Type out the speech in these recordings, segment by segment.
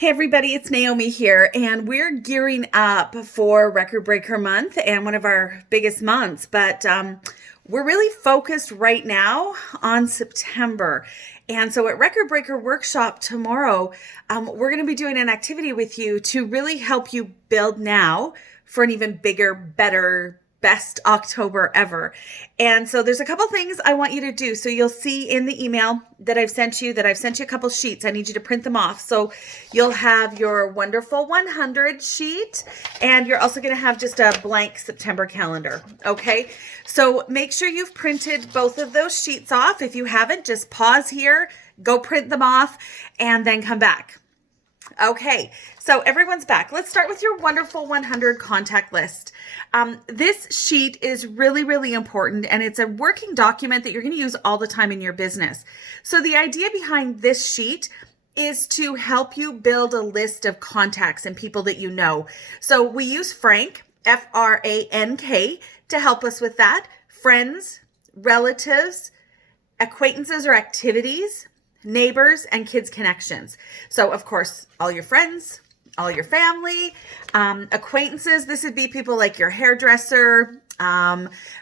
Hey everybody, it's Naomi here, and we're gearing up for Record Breaker Month and one of our biggest months, but we're really focused right now on September. And so at Record Breaker Workshop tomorrow, we're going to be doing an activity with you to really help you build now for an even bigger, better, best October ever. And so there's a couple things I want you to do. So you'll see in the email that I've sent you a couple sheets. I need you to print them off. So you'll have your wonderful 100 sheet, and you're also going to have just a blank September calendar. Okay. So make sure you've printed both of those sheets off. If you haven't, just pause here, go print them off, and then come back. Okay, so everyone's back. Let's start with your wonderful 100 contact list. This sheet is really, really important, and it's a working document that you're going to use all the time in your business. So the idea behind this sheet is to help you build a list of contacts and people that you know. So we use Frank, F-R-A-N-K, to help us with that. Friends, relatives, acquaintances or activities, neighbors, and kids connections. So of course, all your friends, all your family, acquaintances. This would be people like your hairdresser,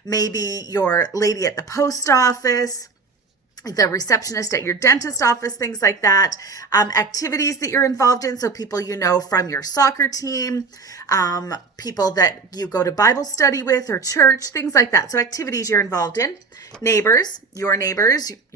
maybe your lady at the post office, the receptionist at your dentist office, things like that. Activities that you're involved in. So people you know from your soccer team, people that you go to Bible study with or church, things like that. So activities you're involved in. Neighbors, your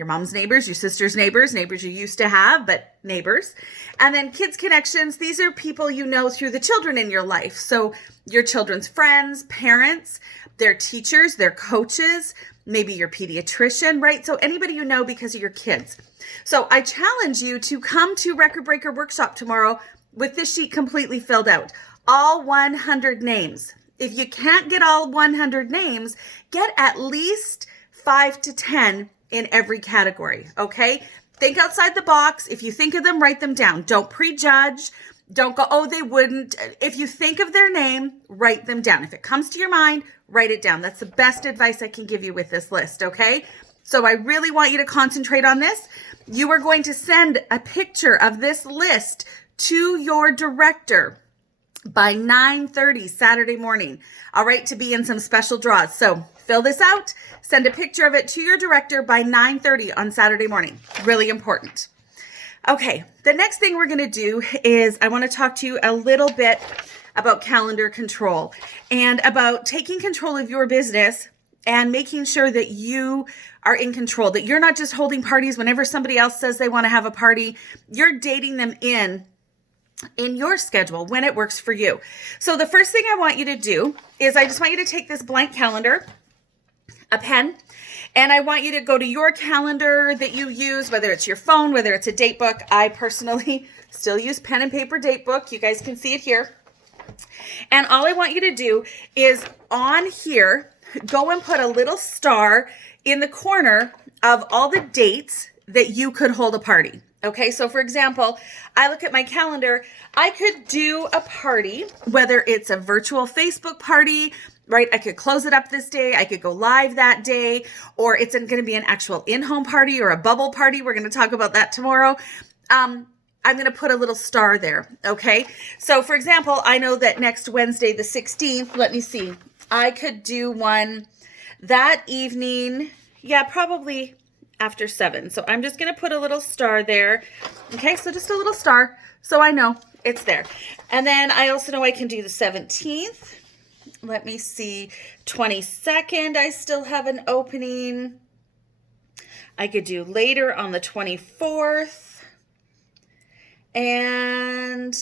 mom's neighbors, your sister's neighbors you used to have, but neighbors. And then kids connections. These are people you know through the children in your life. So your children's friends, parents, their teachers, their coaches, maybe your pediatrician, right? So anybody you know because of your kids. So I challenge you to come to Record Breaker Workshop tomorrow with this sheet completely filled out. All 100 names. If you can't get all 100 names, get at least 5 to 10 in every category, okay? Think outside the box. If you think of them, write them down. Don't prejudge. Don't go, oh, they wouldn't. If you think of their name, write them down. If it comes to your mind, write it down. That's the best advice I can give you with this list, okay? So I really want you to concentrate on this. You are going to send a picture of this list to your director by 9:30 Saturday morning, all right, to be in some special draws. So fill this out, send a picture of it to your director by 9:30 on Saturday morning. Really important. Okay, the next thing we're going to do is I want to talk to you a little bit about calendar control and about taking control of your business and making sure that you are in control, that you're not just holding parties whenever somebody else says they want to have a party. You're dating them in your schedule when it works for you. So the first thing I want you to do is I just want you to take this blank calendar, a pen, and I want you to go to your calendar that you use, whether it's your phone, whether it's a date book. I personally still use pen and paper date book. You guys can see it here. And all I want you to do is on here, go and put a little star in the corner of all the dates that you could hold a party. Okay, so for example, I look at my calendar, I could do a party, whether it's a virtual Facebook party, right? I could close it up this day. I could go live that day, or it's going to be an actual in-home party or a bubble party. We're going to talk about that tomorrow. I'm going to put a little star there. Okay. So for example, I know that next Wednesday, the 16th, let me see, I could do one that evening. Yeah, probably after 7. So I'm just going to put a little star there. Okay. So just a little star. So I know it's there. And then I also know I can do the 17th. Let me see, 22nd, I still have an opening. I could do later on the 24th. And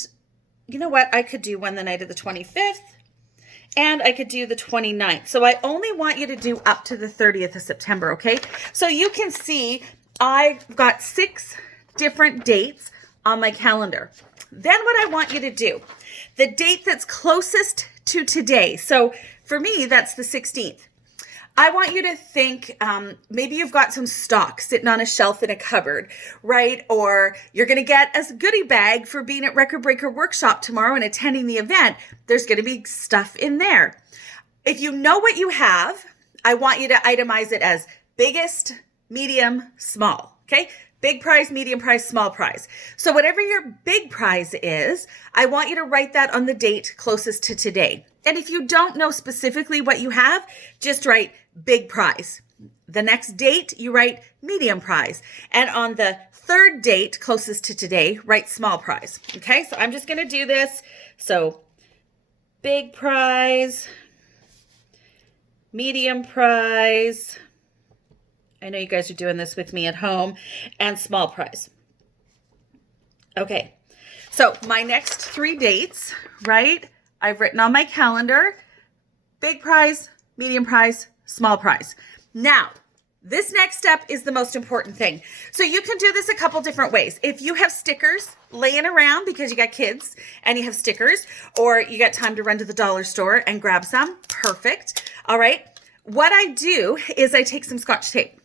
you know what? I could do one the night of the 25th. And I could do the 29th. So I only want you to do up to the 30th of September, okay? So you can see I've got 6 different dates on my calendar. Then what I want you to do, the date that's closest to today. So for me, that's the 16th. I want you to think, maybe you've got some stock sitting on a shelf in a cupboard, right? Or you're going to get a goodie bag for being at Record Breaker Workshop tomorrow and attending the event. There's going to be stuff in there. If you know what you have, I want you to itemize it as biggest, medium, small, okay? big prize, medium prize, small prize. So whatever your big prize is, I want you to write that on the date closest to today. And if you don't know specifically what you have, just write big prize. The next date, you write medium prize. And on the third date closest to today, write small prize. Okay, so I'm just going to do this. So big prize, medium prize. I know you guys are doing this with me at home, and small prize. Okay, so my next 3 dates, right? I've written on my calendar, big prize, medium prize, small prize. Now, this next step is the most important thing. So you can do this a couple different ways. If you have stickers laying around because you got kids and you have stickers, or you got time to run to the dollar store and grab some, perfect. All right. What I do is I take some Scotch tape.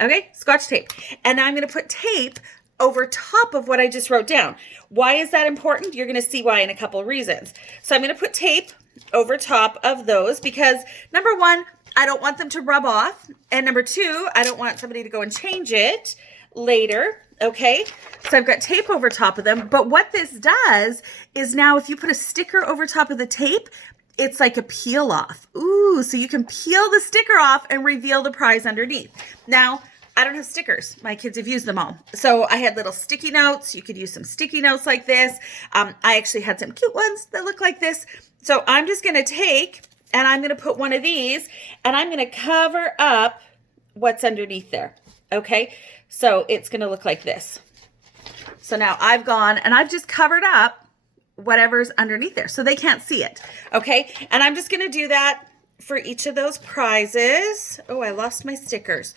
Okay, Scotch tape. And I'm going to put tape over top of what I just wrote down. Why is that important? You're going to see why in a couple of reasons. So I'm going to put tape over top of those because number one, I don't want them to rub off. And number two, I don't want somebody to go and change it later. Okay, so I've got tape over top of them. But what this does is now if you put a sticker over top of the tape, it's like a peel off. Ooh, so you can peel the sticker off and reveal the prize underneath. Now, I don't have stickers. My kids have used them all. So I had little sticky notes. You could use some sticky notes like this. I actually had some cute ones that look like this. So I'm just going to take and I'm going to put one of these and I'm going to cover up what's underneath there. Okay, so it's going to look like this. So now I've gone and I've just covered up whatever's underneath there so they can't see it. Okay, and I'm just going to do that for each of those prizes. Oh, I lost my stickers.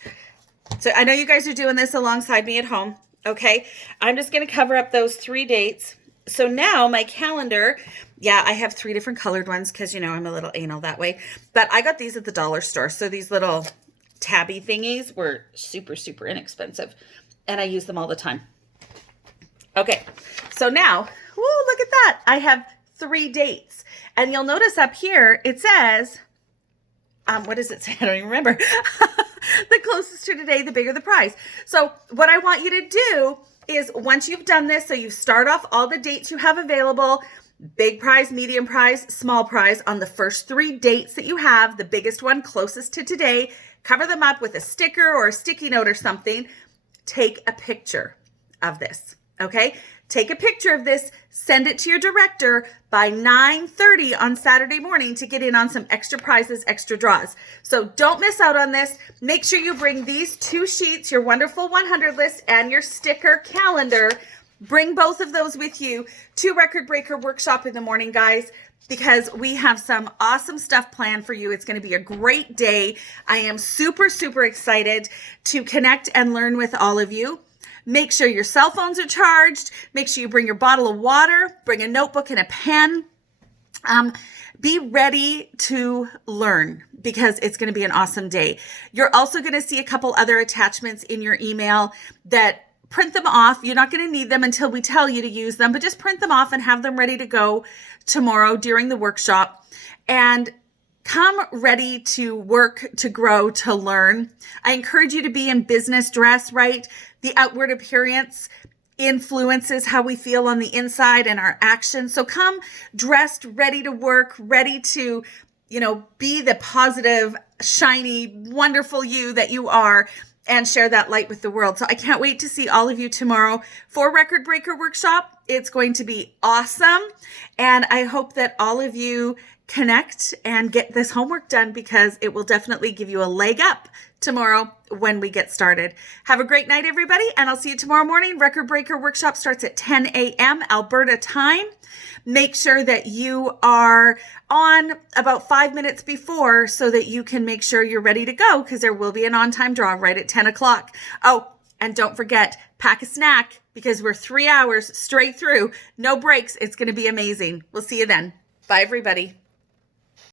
So I know you guys are doing this alongside me at home. Okay, I'm just going to cover up those 3 dates. So now my calendar, yeah, I have 3 different colored ones because, you know, I'm a little anal that way. But I got these at the dollar store. So these little tabby thingies were super, super inexpensive. And I use them all the time. Okay, so now, woo, look at that. I have 3 dates. And you'll notice up here, it says, what does it say? I don't even remember. The closest to today, the bigger the prize. So what I want you to do is once you've done this, so you start off all the dates you have available, big prize, medium prize, small prize on the first 3 dates that you have, the biggest one closest to today, cover them up with a sticker or a sticky note or something. Take a picture of this. Okay, take a picture of this, send it to your director by 9:30 on Saturday morning to get in on some extra prizes, extra draws. So don't miss out on this. Make sure you bring these 2 sheets, your wonderful 100 list and your sticker calendar. Bring both of those with you to Record Breaker Workshop in the morning, guys, because we have some awesome stuff planned for you. It's going to be a great day. I am super, super excited to connect and learn with all of you. Make sure your cell phones are charged. Make sure you bring your bottle of water, bring a notebook and a pen. Be ready to learn because it's going to be an awesome day. You're also going to see a couple other attachments in your email that print them off. You're not going to need them until we tell you to use them, but just print them off and have them ready to go tomorrow during the workshop. And come ready to work, to grow, to learn. I encourage you to be in business dress, right? The outward appearance influences how we feel on the inside and our actions. So come dressed, ready to work, ready to, be the positive, shiny, wonderful you that you are and share that light with the world. So I can't wait to see all of you tomorrow for Record Breaker Workshop. It's going to be awesome. And I hope that all of you connect and get this homework done because it will definitely give you a leg up tomorrow when we get started. Have a great night, everybody, and I'll see you tomorrow morning. Record Breaker Workshop starts at 10 a.m. Alberta time. Make sure that you are on about 5 minutes before so that you can make sure you're ready to go because there will be an on-time draw right at 10 o'clock. Oh, and don't forget, pack a snack because we're 3 hours straight through. No breaks. It's going to be amazing. We'll see you then. Bye, everybody.